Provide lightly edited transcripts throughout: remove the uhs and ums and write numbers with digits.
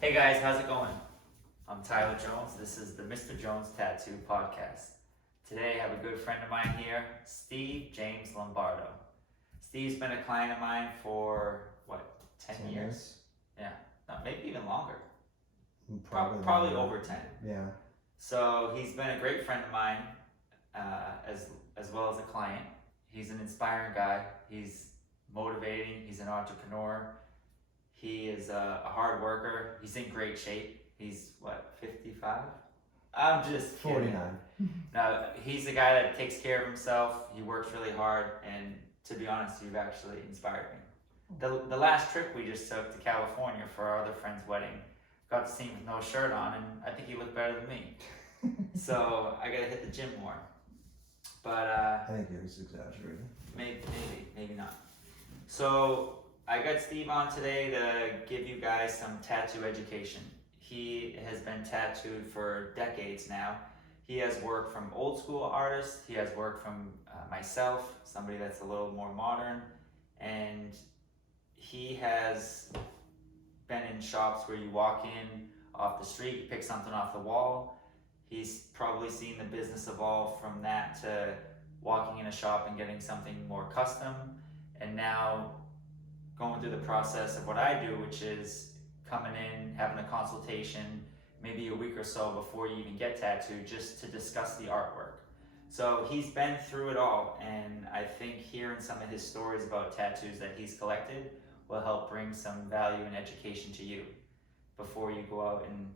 Hey guys, how's it going? I'm Tyler Jones. This is the Mr. Jones Tattoo Podcast. Today I have a good friend of mine here, Steve James Lombardo. Steve's been a client of mine for, 10 years? Yeah, no, maybe even longer. Probably over 10. Yeah. So he's been a great friend of mine, as well as a client. He's an inspiring guy. He's motivating. He's an entrepreneur. He is a hard worker. He's in great shape. He's 55? I'm just kidding. 49. No, he's a guy that takes care of himself. He works really hard, and to be honest, you've actually inspired me. The last trip we just took to California for our other friend's wedding, got to see him with no shirt on, and I think he looked better than me. So I gotta hit the gym more. But I think he was exaggerating. maybe not. So I got Steve on today to give you guys some tattoo education. He has been tattooed for decades now. He has work from old school artists. He has work from myself, somebody that's a little more modern. And he has been in shops where you walk in off the street, you pick something off the wall. He's probably seen the business evolve from that to walking in a shop and getting something more custom. And now going through the process of what I do, which is coming in, having a consultation, maybe a week or so before you even get tattooed, just to discuss the artwork. So he's been through it all, and I think hearing some of his stories about tattoos that he's collected will help bring some value and education to you before you go out and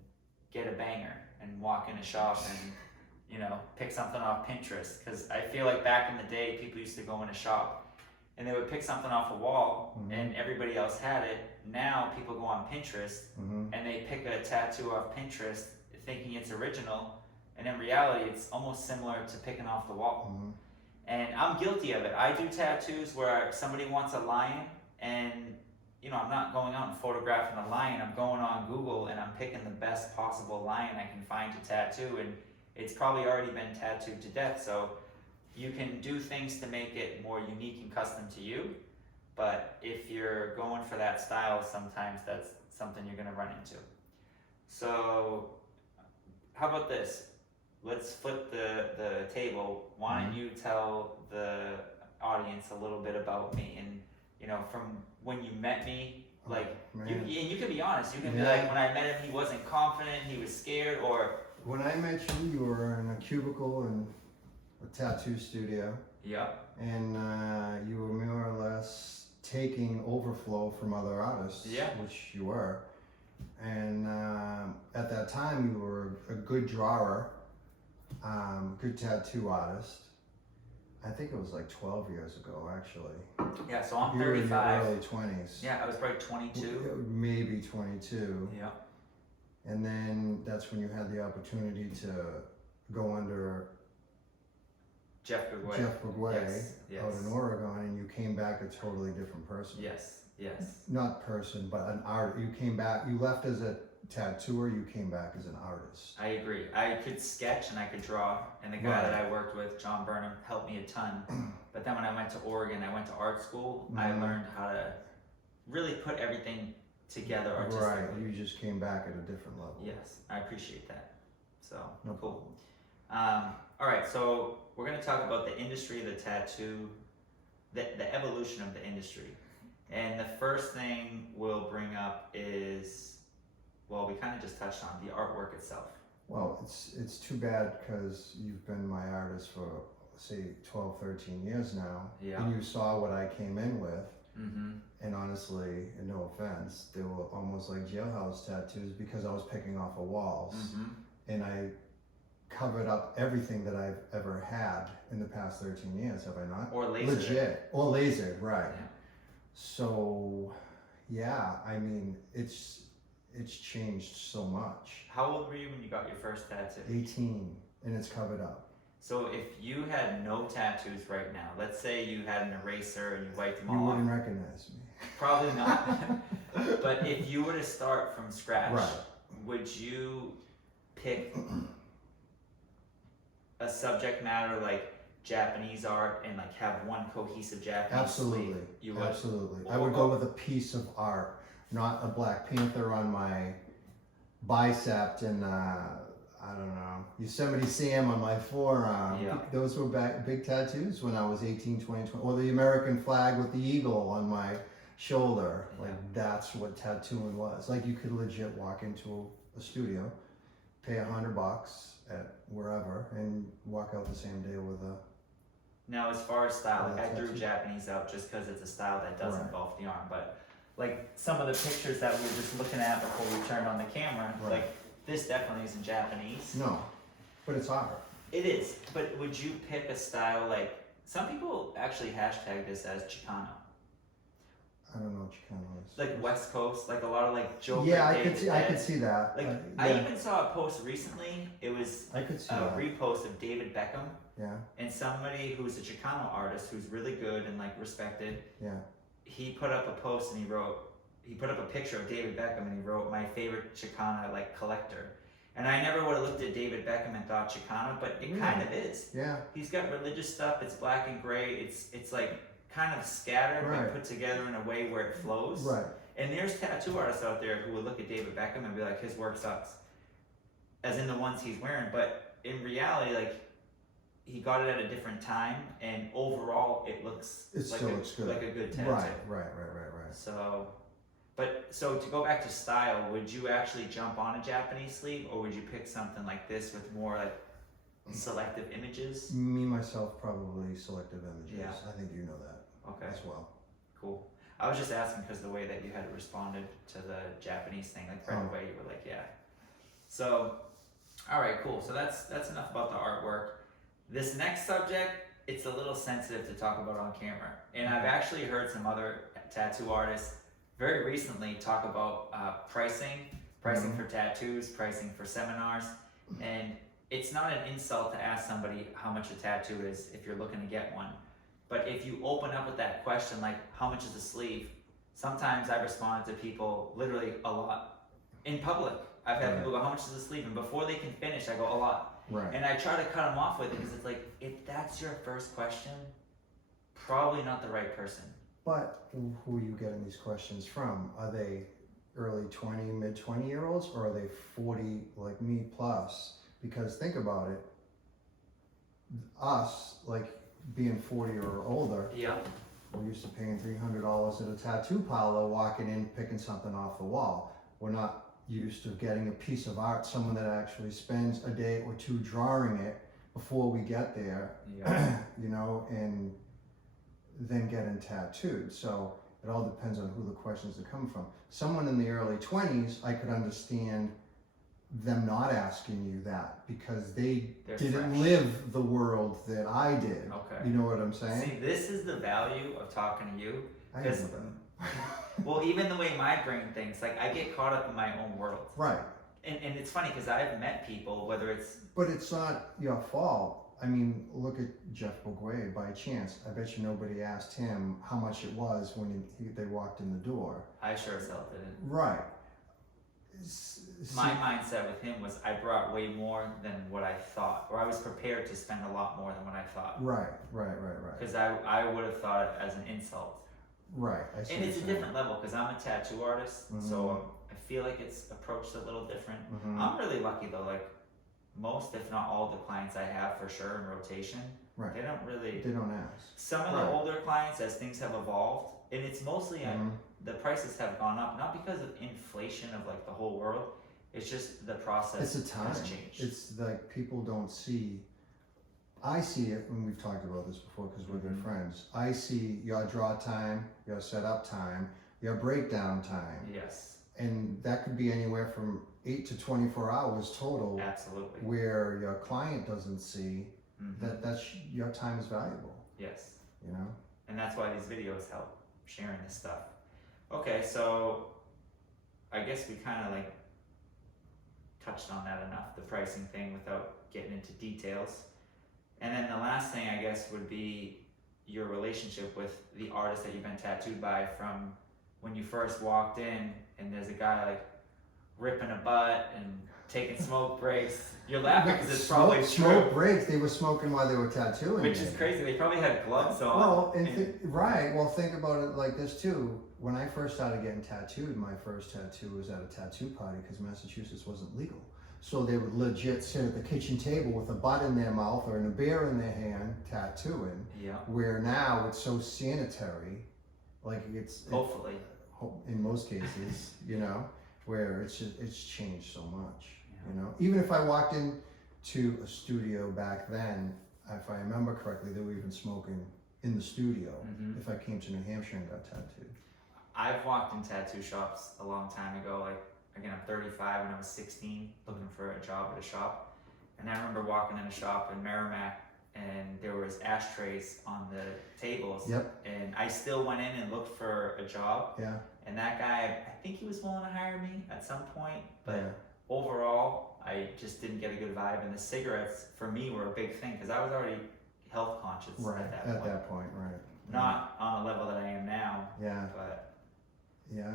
get a banger and walk in a shop and pick something off Pinterest. Because I feel like back in the day, people used to go in a shop and they would pick something off a wall, and everybody else had it. Now people go on Pinterest and they pick a tattoo off Pinterest thinking it's original, and in reality it's almost similar to picking off the wall. And I'm guilty of it. I do tattoos where somebody wants a lion, and I'm not going out and photographing a lion. I'm going on Google and I'm picking the best possible lion I can find to tattoo, and it's probably already been tattooed to death. So you can do things to make it more unique and custom to you, but if you're going for that style, sometimes that's something you're gonna run into. So how about this? Let's flip the table. Why don't you tell the audience a little bit about me, and from when you met me, you can be honest. You can be like, when I met him, he wasn't confident, he was scared, or when I met you, you were in a cubicle in a tattoo studio. Yep. And you were more or less taking overflow from other artists, which you were. And at that time, you were a good drawer, good tattoo artist. I think it was like 12 years ago, actually. Yeah, so I'm 35. You were in your early 20s. Yeah, I was probably 22. Maybe 22. Yeah. And then that's when you had the opportunity to go under Jeff Bergway. Yes. Out in Oregon, and you came back a totally different person. Yes. Not person, but an art. You came back. You left as a tattooer. You came back as an artist. I agree. I could sketch and I could draw, and the guy that I worked with, John Burnham, helped me a ton. But then when I went to Oregon, I went to art school. I learned how to really put everything together artistically. Right. You just came back at a different level. Yes, I appreciate that. So No cool. All right, so we're going to talk about the industry of the tattoo, the evolution of the industry. And the first thing we'll bring up is, we kind of just touched on the artwork itself. Well, it's too bad because you've been my artist for, say, 12, 13 years now. Yeah. And you saw what I came in with. And honestly, and no offense, they were almost like jailhouse tattoos because I was picking off of walls. And I covered up everything that I've ever had in the past 13 years, have I not? Or lasered. Legit. Or lasered, right. Yeah. So, yeah, I mean, it's changed so much. How old were you when you got your first tattoo? 18, and it's covered up. So if you had no tattoos right now, let's say you had an eraser and you wiped them You all wouldn't off. recognize me. Probably not. But if you were to start from scratch, Right. would you pick a subject matter like Japanese art and like have one cohesive Japanese Absolutely. sleeve? You would? Absolutely. I would go with a piece of art, not a Black Panther on my bicep and I don't know, Yosemite Sam on my forearm. Yeah. Those were big tattoos when I was 18, 20, 20. Or the American flag with the eagle on my shoulder. Yeah. Like that's what tattooing was. Like you could legit walk into a studio, pay $100 at wherever, and walk out the same day with a. Now, as far as style, like I Tattoo. threw Japanese out just because it's a style that does Right. involve the arm. But like some of the pictures that we were just looking at before we turned on the camera, Right. like this definitely isn't Japanese. No, but it's art. It is. But would you pick a style like some people actually hashtag this as Chicano, I don't know what Chicano is. like West Coast, like a lot of like Joker. Yeah, I David could see. I Dead. could see that. Like yeah, I even saw a post recently. It was I could see a that. repost of David Beckham Yeah, and somebody who's a Chicano artist who's really good and like respected. yeah. He put up a post and he put up a picture of David Beckham and he wrote my favorite Chicana like collector. And I never would have looked at David Beckham and thought Chicana, but it Really? kind of is. Yeah, He's got religious stuff. It's black and gray. It's like kind of scattered Right. but put together in a way where it flows. right. And there's tattoo artists out there who would look at David Beckham and be like, his work sucks, as in the ones he's wearing. But in reality, like he got it at a different time, and overall, it looks It like still a, looks good. like a good tattoo. Right. So, so to go back to style, would you actually jump on a Japanese sleeve, or would you pick something like this with more like selective images? Me myself probably selective images. Yeah. I think you know that Okay, as well. cool. I was just asking because the way that you had responded to the Japanese thing, like right Oh. away, you were like, yeah. So, all right, cool. So that's enough about the artwork. This next subject, it's a little sensitive to talk about on camera, and I've actually heard some other tattoo artists very recently talk about pricing Mhm. for tattoos, pricing for seminars, and it's not an insult to ask somebody how much a tattoo is if you're looking to get one. But if you open up with that question, like how much is a sleeve, sometimes I respond to people literally a lot in public. I've had Right. people go, how much is a sleeve? And before they can finish, I go, a lot. Right. And I try to cut them off with it because it's like, if that's your first question, probably not the right person. But who are you getting these questions from? Are they early 20, mid 20-year-olds, or are they 40 like me plus? Because think about it, us, like being 40 or older, Yeah. we're used to paying $300 at a tattoo parlor, walking in, picking something off the wall. We're not used to getting a piece of art, someone that actually spends a day or two drawing it before we get there, Yeah. you know, and then getting tattooed. So it all depends on who the questions are coming from. Someone in the early 20s, I could understand them not asking you that because they They're didn't fresh. live the world that I did. Okay. You know what I'm saying? See, this is the value of talking to you. I Because, know that. well, even the way my brain thinks, like I get caught up in my own world. Right. And it's funny because I've met people, whether it's, But it's not your fault. I mean, look at Jeff Bourguet by chance. I bet you nobody asked him how much it was when they walked in the door. I sure as hell didn't. Right. My mindset with him was I brought way more than what I thought, or I was prepared to spend a lot more than what I thought. Right. Because I would have thought it as an insult. Right. I see And what it's a you're saying. different level because I'm a tattoo artist, Mhm. so I feel like it's approached a little different. Mhm. I'm really lucky though, like most, if not all, the clients I have for sure in rotation, Right. they don't really. They don't ask. Some of Right. the older clients, as things have evolved, and it's mostly Mhm. the prices have gone up, not because of inflation of like the whole world. It's just the process It's a time. has changed. It's like people don't see. I see it when we've talked about this before because we're good Mhm. friends. I see your draw time, your setup time, your breakdown time. Yes, And that could be anywhere from 8 to 24 hours total, absolutely. where your client doesn't see Mhm. that's your time is valuable, Yes. you know? And that's why these videos help sharing this stuff. Okay, so I guess we kind of like touched on that enough, the pricing thing, without getting into details. And then the last thing I guess would be your relationship with the artist that you've been tattooed by, from when you first walked in and there's a guy like ripping a butt and taking smoke breaks. You're laughing because it's Smoke- probably true. Smoke breaks. They were smoking while they were tattooing. Which is maybe. crazy. They probably had gloves on. Well, right. Well, think about it like this too. When I first started getting tattooed, my first tattoo was at a tattoo party because Massachusetts wasn't legal. So they would legit sit at the kitchen table with a bud in their mouth or a beer in their hand tattooing. Yeah. Where now it's so sanitary, like Hopefully. in most cases, you know, where it's changed so much. You know, even if I walked into a studio back then, if I remember correctly, they were even smoking in the studio. Mm-hmm. If I came to New Hampshire and got tattooed. I've walked in tattoo shops a long time ago. Like, again, I'm 35 when I was 16, looking for a job at a shop. And I remember walking in a shop in Merrimack and there was ashtrays on the tables. Yep. And I still went in and looked for a job. Yeah. And that guy, I think he was willing to hire me at some point, but Yeah. overall, I just didn't get a good vibe. And the cigarettes, for me, were a big thing because I was already health conscious Right. at that point. Right. Not on the level that I am now, Yeah. but Yeah.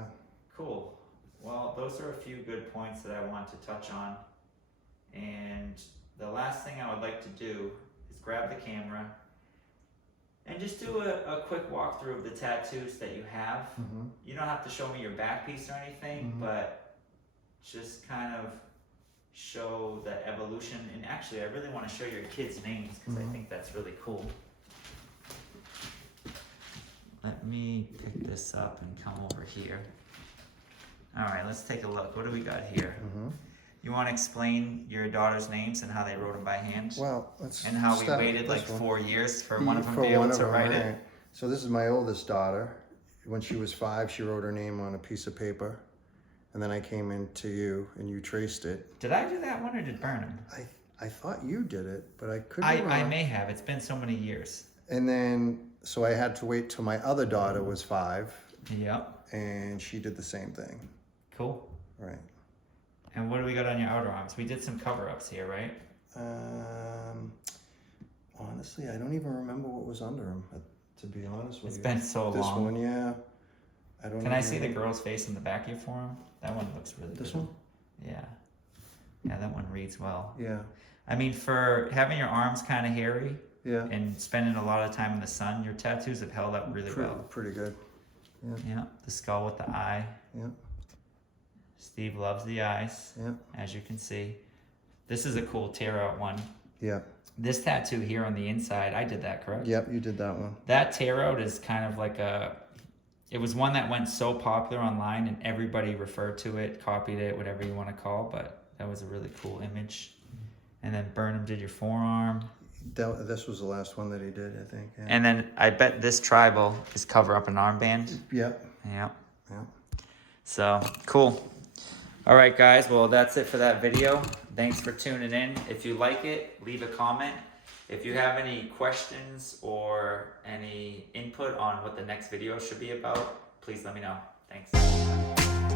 cool. Well, those are a few good points that I want to touch on. And the last thing I would like to do is grab the camera and just do a quick walkthrough of the tattoos that you have. Mm-hmm. You don't have to show me your back piece or anything, Mhm. but just kind of show the evolution. And actually, I really want to show your kids' names because I Mhm. think that's really cool. Let me pick this up and come over here. All right, let's take a look. What do we got here? Mm-hmm. You want to explain your daughter's names and how they wrote them by hand? Well, let's And how we start waited with like this one. 4 years for one of them For to be able one of to them, write right. it? So this is my oldest daughter. When she was 5, she wrote her name on a piece of paper, and then I came in to you and you traced it. Did I do that one or did Burnham? I thought you did it, but I could be I wrong. may have. It's been so many years. And then, so I had to wait till my other daughter was 5, Yep. and she did the same thing. Cool. Right. And what do we got on your outer arms? We did some cover-ups here, right? Honestly, I don't even remember what was under them. To be honest with It's you, been so this long. one, yeah. I don't. Can I even see the remember. girl's face in the back of your forearm? That one looks really This good. one? Yeah. Yeah, that one reads well. Yeah. I mean, for having your arms kind of hairy Yeah. and spending a lot of time in the sun, your tattoos have held up really well. Pretty good. Yeah, the skull with the eye. Yeah. Steve loves the eyes, Yeah. as you can see. This is a cool tear out one. Yeah. This tattoo here on the inside, I did that, correct? Yep, you did that one. That tear out is kind of like it was one that went so popular online and everybody referred to it, copied it, whatever you want to call, but that was a really cool image. And then Burnham did your forearm. This was the last one that he did, I think. Yeah. And then I bet this tribal is cover up an armband. Yep. Yeah. Yeah. So, cool. All right, guys. Well, that's it for that video. Thanks for tuning in. If you like it, leave a comment. If you have any questions or any input on what the next video should be about, please let me know. Thanks.